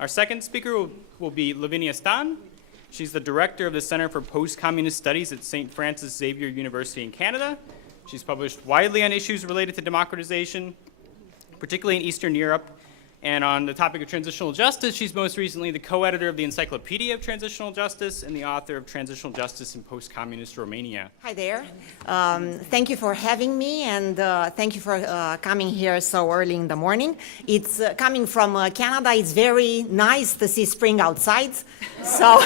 Our second speaker will be Lavinia. She's the director of the Center for Post-Communist Studies at St. Francis Xavier University in Canada. She's published widely on issues related to democratization, particularly in Eastern Europe. And on the topic of transitional justice, she's most recently the co-editor of the Encyclopedia of Transitional Justice and the author of Transitional Justice in Post-Communist Romania. Hi there. Thank you for having me, and thank you for coming here so early in the morning. It's coming from Canada. It's very nice to see spring outside. So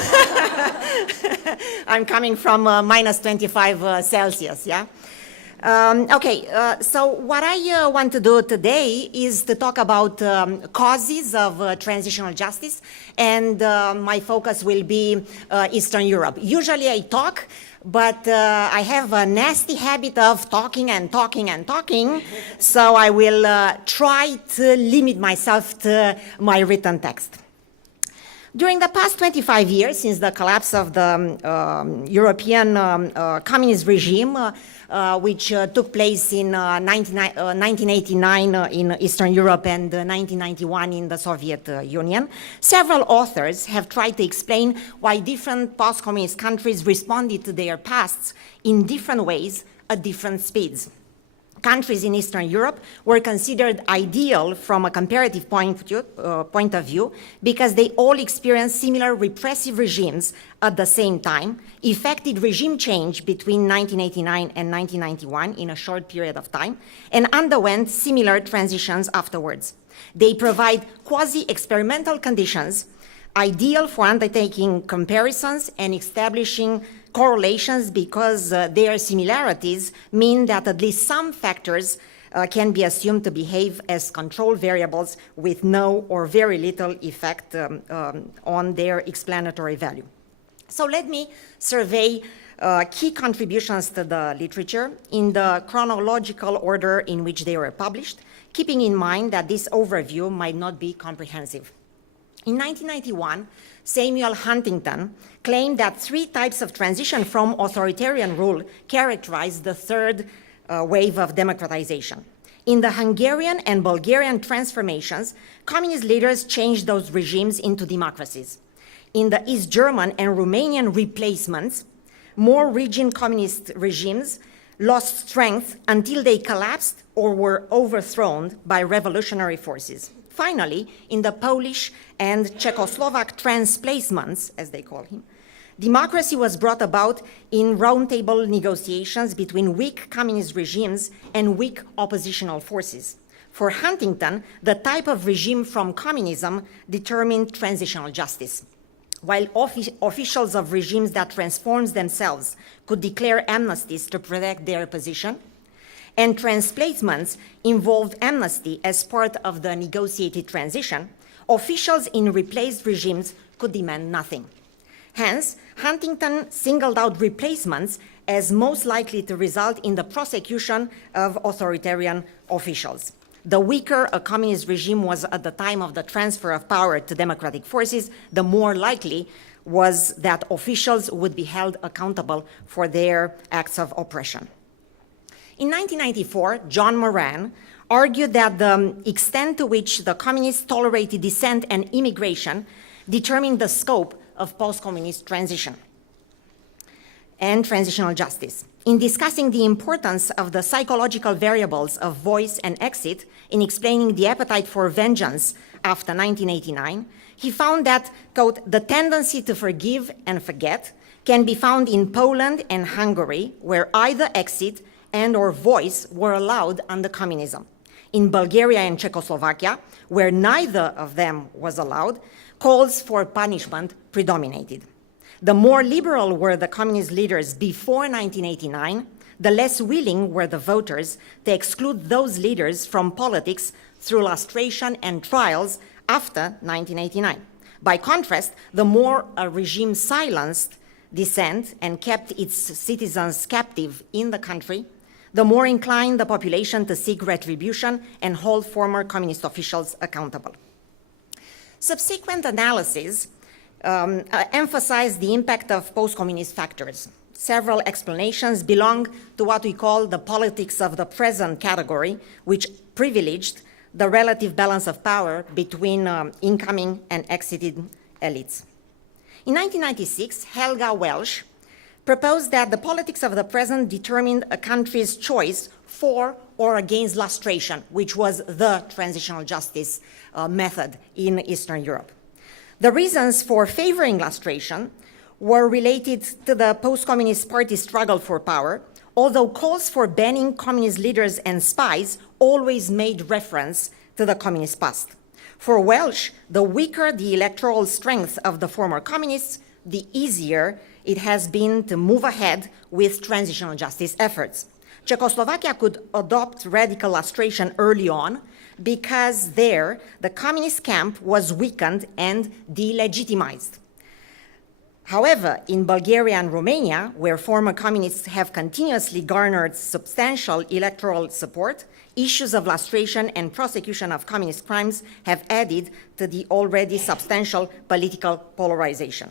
I'm coming from minus 25 Celsius, yeah? So what I want to do today is to talk about causes of transitional justice, and my focus will be Eastern Europe. Usually I talk, but I have a nasty habit of talking and talking and talking, so I will try to limit myself to my written text. During the past 25 years, since the collapse of the European communist regime, which took place in 1989 in Eastern Europe and 1991 in the Soviet Union, several authors have tried to explain why different post-communist countries responded to their pasts in different ways at different speeds. Countries in Eastern Europe were considered ideal from a comparative point of view because they all experienced similar repressive regimes at the same time, effected regime change between 1989 and 1991 in a short period of time, and underwent similar transitions afterwards. They provide quasi-experimental conditions ideal for undertaking comparisons and establishing correlations because their similarities mean that at least some factors can be assumed to behave as control variables with no or very little effect on their explanatory value. So let me survey key contributions to the literature in the chronological order in which they were published, keeping in mind that this overview might not be comprehensive. In 1991, Samuel Huntington claimed that three types of transition from authoritarian rule characterized the third wave of democratization. In the Hungarian and Bulgarian transformations, communist leaders changed those regimes into democracies. In the East German and Romanian replacements, more rigid communist regimes lost strength until they collapsed or were overthrown by revolutionary forces. Finally, in the Polish and Czechoslovak transplacements, as they call him, democracy was brought about in roundtable negotiations between weak communist regimes and weak oppositional forces. For Huntington, the type of regime from communism determined transitional justice. While officials of regimes that transformed themselves could declare amnesties to protect their position, and transplacements involved amnesty as part of the negotiated transition, officials in replaced regimes could demand nothing. Hence, Huntington singled out replacements as most likely to result in the prosecution of authoritarian officials. The weaker a communist regime was at the time of the transfer of power to democratic forces, the more likely was that officials would be held accountable for their acts of oppression. In 1994, John Moran argued that the extent to which the communists tolerated dissent and immigration determined the scope of post-communist transition and transitional justice. In discussing the importance of the psychological variables of voice and exit in explaining the appetite for vengeance after 1989, he found that, quote, the tendency to forgive and forget can be found in Poland and Hungary, where either exit and or voice were allowed under communism. In Bulgaria and Czechoslovakia, where neither of them was allowed, calls for punishment predominated. The more liberal were the communist leaders before 1989, the less willing were the voters to exclude those leaders from politics through lustration and trials after 1989. By contrast, the more a regime silenced dissent and kept its citizens captive in the country, the more inclined the population to seek retribution and hold former communist officials accountable. Subsequent analysis emphasized the impact of post-communist factors. Several explanations belong to what we call the politics of the present category, which privileged the relative balance of power between incoming and exited elites. In 1996, Helga Welsh proposed that the politics of the present determined a country's choice for or against lustration, which was the transitional justice method in Eastern Europe. The reasons for favoring lustration were related to the post-communist party struggle for power, although calls for banning communist leaders and spies always made reference to the communist past. For Welsh, the weaker the electoral strength of the former communists, the easier it has been to move ahead with transitional justice efforts. Czechoslovakia could adopt radical lustration early on because there the communist camp was weakened and delegitimized. However, in Bulgaria and Romania, where former communists have continuously garnered substantial electoral support, issues of lustration and prosecution of communist crimes have added to the already substantial political polarization.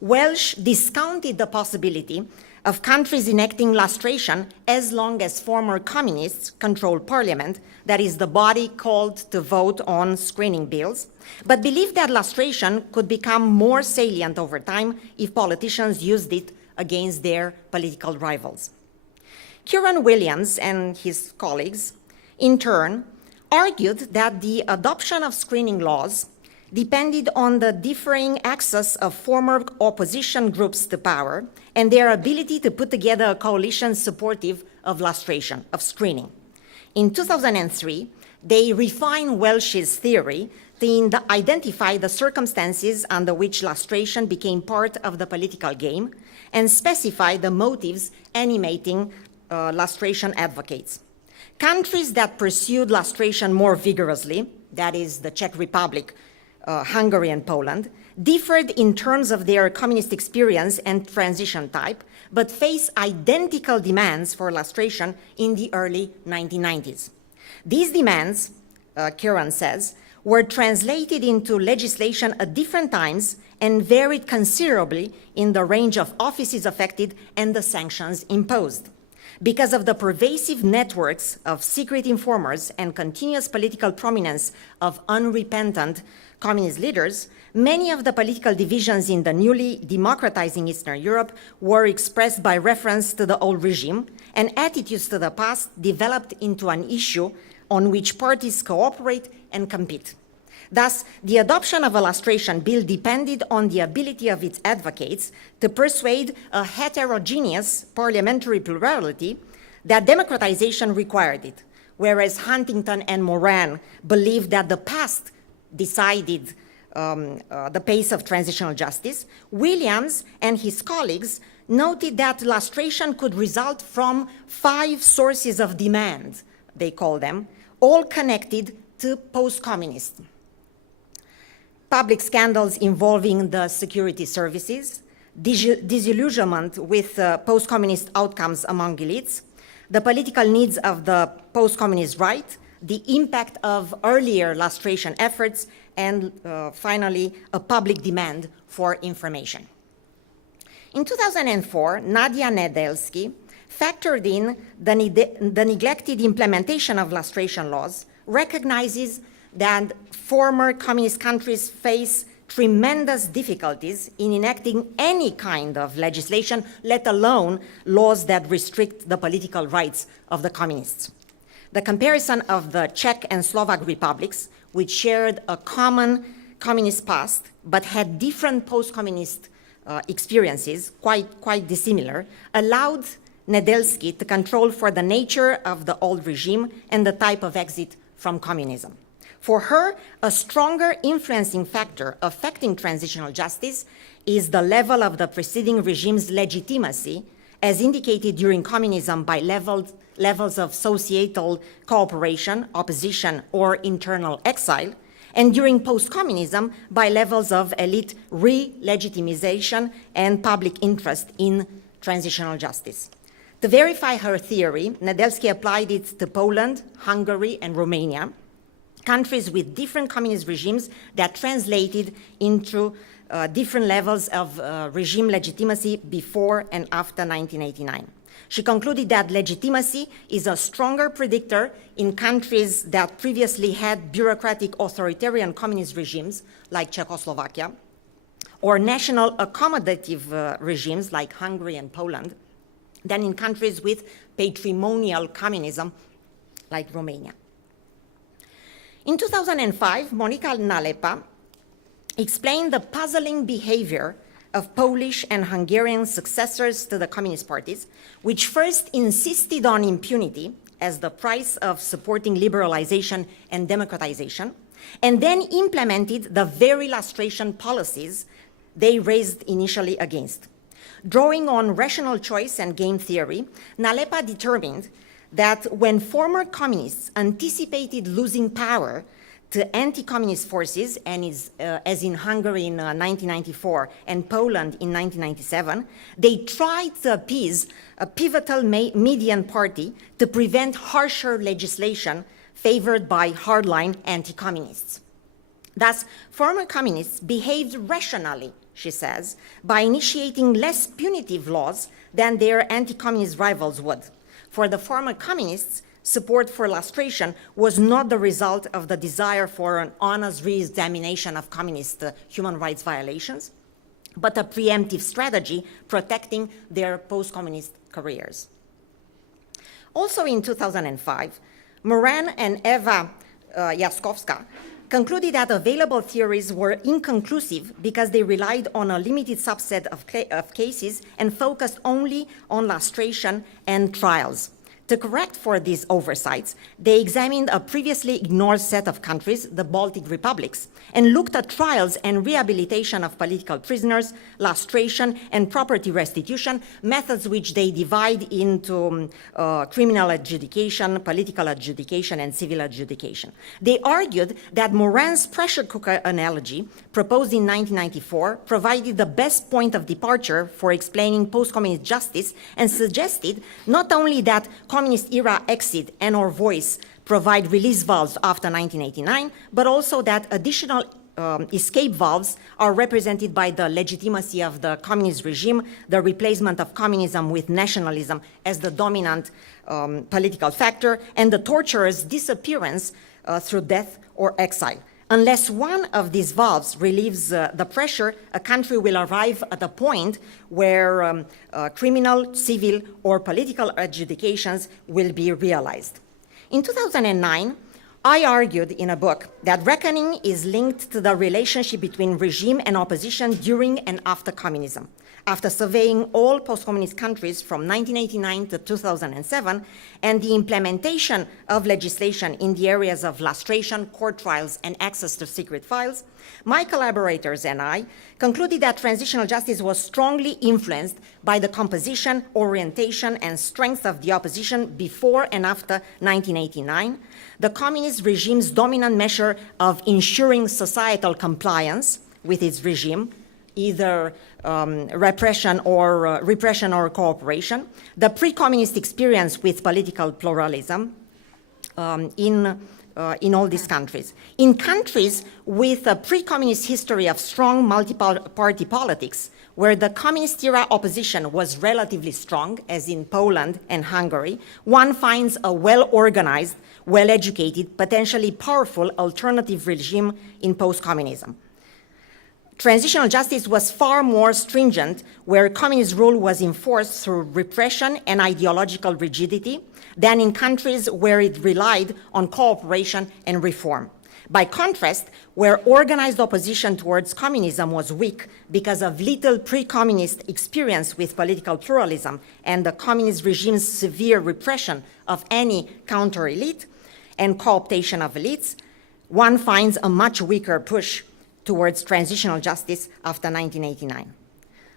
Welsh discounted the possibility of countries enacting lustration as long as former communists control parliament, that is the body called to vote on screening bills, but believed that lustration could become more salient over time if politicians used it against their political rivals. Kieran Williams and his colleagues, in turn, argued that the adoption of screening laws depended on the differing access of former opposition groups to power and their ability to put together a coalition supportive of lustration, of screening. In 2003, they refined Welsh's theory to identify the circumstances under which lustration became part of the political game and specify the motives animating lustration advocates. Countries that pursued lustration more vigorously, that is the Czech Republic, Hungary and Poland, differed in terms of their communist experience and transition type, but face identical demands for lustration in the early 1990s. These demands, Kieran says, were translated into legislation at different times and varied considerably in the range of offices affected and the sanctions imposed. Because of the pervasive networks of secret informers and continuous political prominence of unrepentant communist leaders, many of the political divisions in the newly democratizing Eastern Europe were expressed by reference to the old regime, and attitudes to the past developed into an issue on which parties cooperate and compete. Thus, the adoption of a lustration bill depended on the ability of its advocates to persuade a heterogeneous parliamentary plurality that democratization required it, whereas Huntington and Moran believed that the past decided the pace of transitional justice. Williams and his colleagues noted that lustration could result from 5 sources of demand, they call them, all connected to post-communism. Public scandals involving the security services, disillusionment with post-communist outcomes among elites, the political needs of the post-communist right, the impact of earlier lustration efforts, and finally, a public demand for information. In 2004, Nadia Nedelsky factored in the neglected implementation of lustration laws, recognizes that former communist countries face tremendous difficulties in enacting any kind of legislation, let alone laws that restrict the political rights of the communists. The comparison of the Czech and Slovak republics, which shared a common communist past but had different post-communist experiences, quite dissimilar, allowed Nedelsky to control for the nature of the old regime and the type of exit from communism. For her, a stronger influencing factor affecting transitional justice is the level of the preceding regime's legitimacy, as indicated during communism by levels of societal cooperation, opposition, or internal exile, and during post-communism by levels of elite re-legitimization and public interest in transitional justice. To verify her theory, Nedelsky applied it to Poland, Hungary, and Romania, countries with different communist regimes that translated into different levels of regime legitimacy before and after 1989. She concluded that legitimacy is a stronger predictor in countries that previously had bureaucratic authoritarian communist regimes like Czechoslovakia, or national accommodative regimes like Hungary and Poland, than in countries with patrimonial communism like Romania. In 2005, Monica Nalepa explained the puzzling behavior of Polish and Hungarian successors to the communist parties, which first insisted on impunity as the price of supporting liberalization and democratization, and then implemented the very lustration policies they raised initially against. Drawing on rational choice and game theory, Nalepa determined that when former communists anticipated losing power to anti-communist forces, and as in Hungary in 1994 and Poland in 1997, they tried to appease a pivotal median party to prevent harsher legislation favored by hardline anti-communists. Thus, former communists behaved rationally, she says, by initiating less punitive laws than their anti-communist rivals would. For the former communists, support for lustration was not the result of the desire for an honest re-examination of communist human rights violations, but a preemptive strategy protecting their post-communist careers. Also in 2005, Moran and Eva Jaskowska concluded that available theories were inconclusive because they relied on a limited subset of cases and focused only on lustration and trials. To correct for these oversights, they examined a previously ignored set of countries, the Baltic republics, and looked at trials and rehabilitation of political prisoners, lustration, and property restitution, methods which they divide into criminal adjudication, political adjudication, and civil adjudication. They argued that Moran's pressure cooker analogy, proposed in 1994, provided the best point of departure for explaining post-communist justice and suggested not only that communist era exit and/or voice provide release valves after 1989, but also that additional escape valves are represented by the legitimacy of the communist regime, the replacement of communism with nationalism as the dominant political factor, and the torturer's disappearance through death or exile. Unless one of these valves relieves the pressure, a country will arrive at a point where criminal, civil, or political adjudications will be realized. In 2009, I argued in a book that reckoning is linked to the relationship between regime and opposition during and after communism. After surveying all post-communist countries from 1989 to 2007 and the implementation of legislation in the areas of lustration, court trials, and access to secret files, my collaborators and I concluded that transitional justice was strongly influenced by the composition, orientation, and strength of the opposition before and after 1989, the communist regime's dominant measure of ensuring societal compliance with its regime, either repression or cooperation, the pre-communist experience with political pluralism in all these countries. In countries with a pre-communist history of strong multi-party politics, where the communist-era opposition was relatively strong, as in Poland and Hungary, one finds a well-organized, well-educated, potentially powerful alternative regime in post-communism. Transitional justice was far more stringent, where communist rule was enforced through repression and ideological rigidity, than in countries where it relied on cooperation and reform. By contrast, where organized opposition towards communism was weak because of little pre-communist experience with political pluralism and the communist regime's severe repression of any counter-elite and co-optation of elites, one finds a much weaker push towards transitional justice after 1989.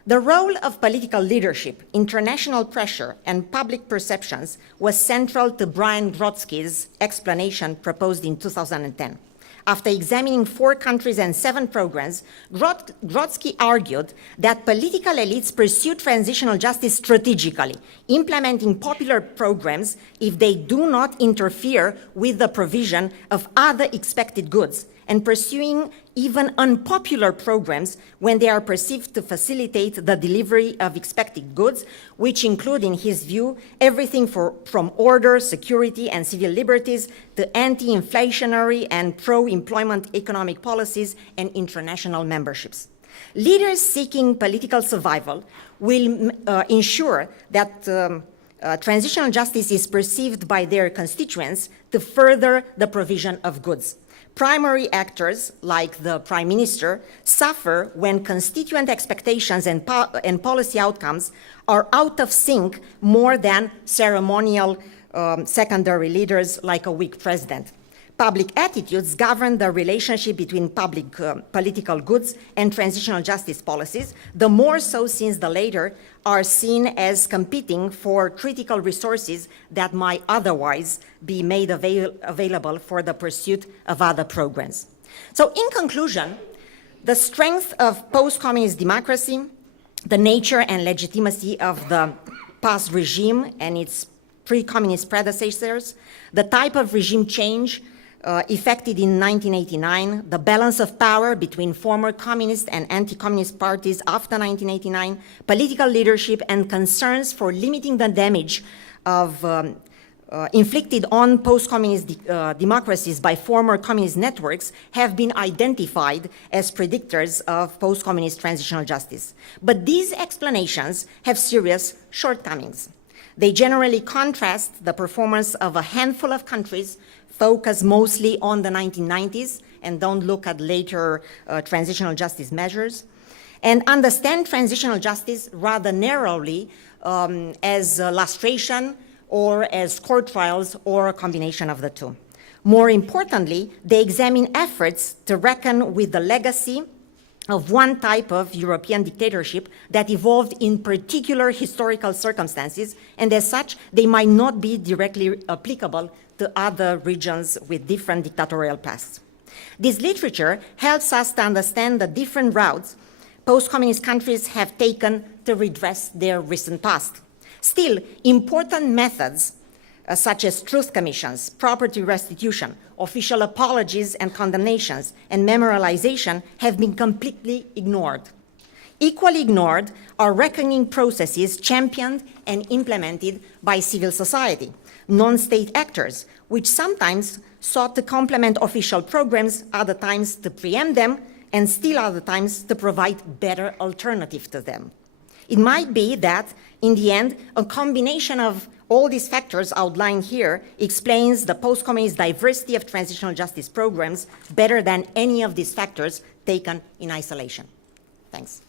The role of political leadership, international pressure, and public perceptions was central to Brian Brodsky's explanation proposed in 2010. After examining 4 countries and 7 programs, Brodsky argued that political elites pursue transitional justice strategically, implementing popular programs if they do not interfere with the provision of other expected goods, and pursuing even unpopular programs when they are perceived to facilitate the delivery of expected goods, which include, in his view, everything from order, security, and civil liberties to anti-inflationary and pro-employment economic policies and international memberships. Leaders seeking political survival will ensure that transitional justice is perceived by their constituents to further the provision of goods. Primary actors, like the Prime Minister, suffer when constituent expectations and policy outcomes are out of sync more than ceremonial secondary leaders like a weak president. Public attitudes govern the relationship between public political goods and transitional justice policies, the more so since the latter are seen as competing for critical resources that might otherwise be made available for the pursuit of other programs. So in conclusion, the strength of post-communist democracy, the nature and legitimacy of the past regime and its pre-communist predecessors, the type of regime change effected in 1989, the balance of power between former communist and anti-communist parties after 1989, political leadership, and concerns for limiting the damage of inflicted on post-communist democracies by former communist networks have been identified as predictors of post-communist transitional justice. But these explanations have serious shortcomings. They generally contrast the performance of a handful of countries, focus mostly on the 1990s and don't look at later transitional justice measures, and understand transitional justice rather narrowly as lustration or as court trials or a combination of the two. More importantly, they examine efforts to reckon with the legacy of one type of European dictatorship that evolved in particular historical circumstances, and as such, they might not be directly applicable to other regions with different dictatorial pasts. This literature helps us to understand the different routes post-communist countries have taken to redress their recent past. Still, important methods such as truth commissions, property restitution, official apologies and condemnations, and memorialization have been completely ignored. Equally ignored are reckoning processes championed and implemented by civil society, non-state actors, which sometimes sought to complement official programs, other times to preempt them, and still other times to provide better alternatives to them. It might be that, in the end, a combination of all these factors outlined here explains the post-communist diversity of transitional justice programs better than any of these factors taken in isolation. Thanks.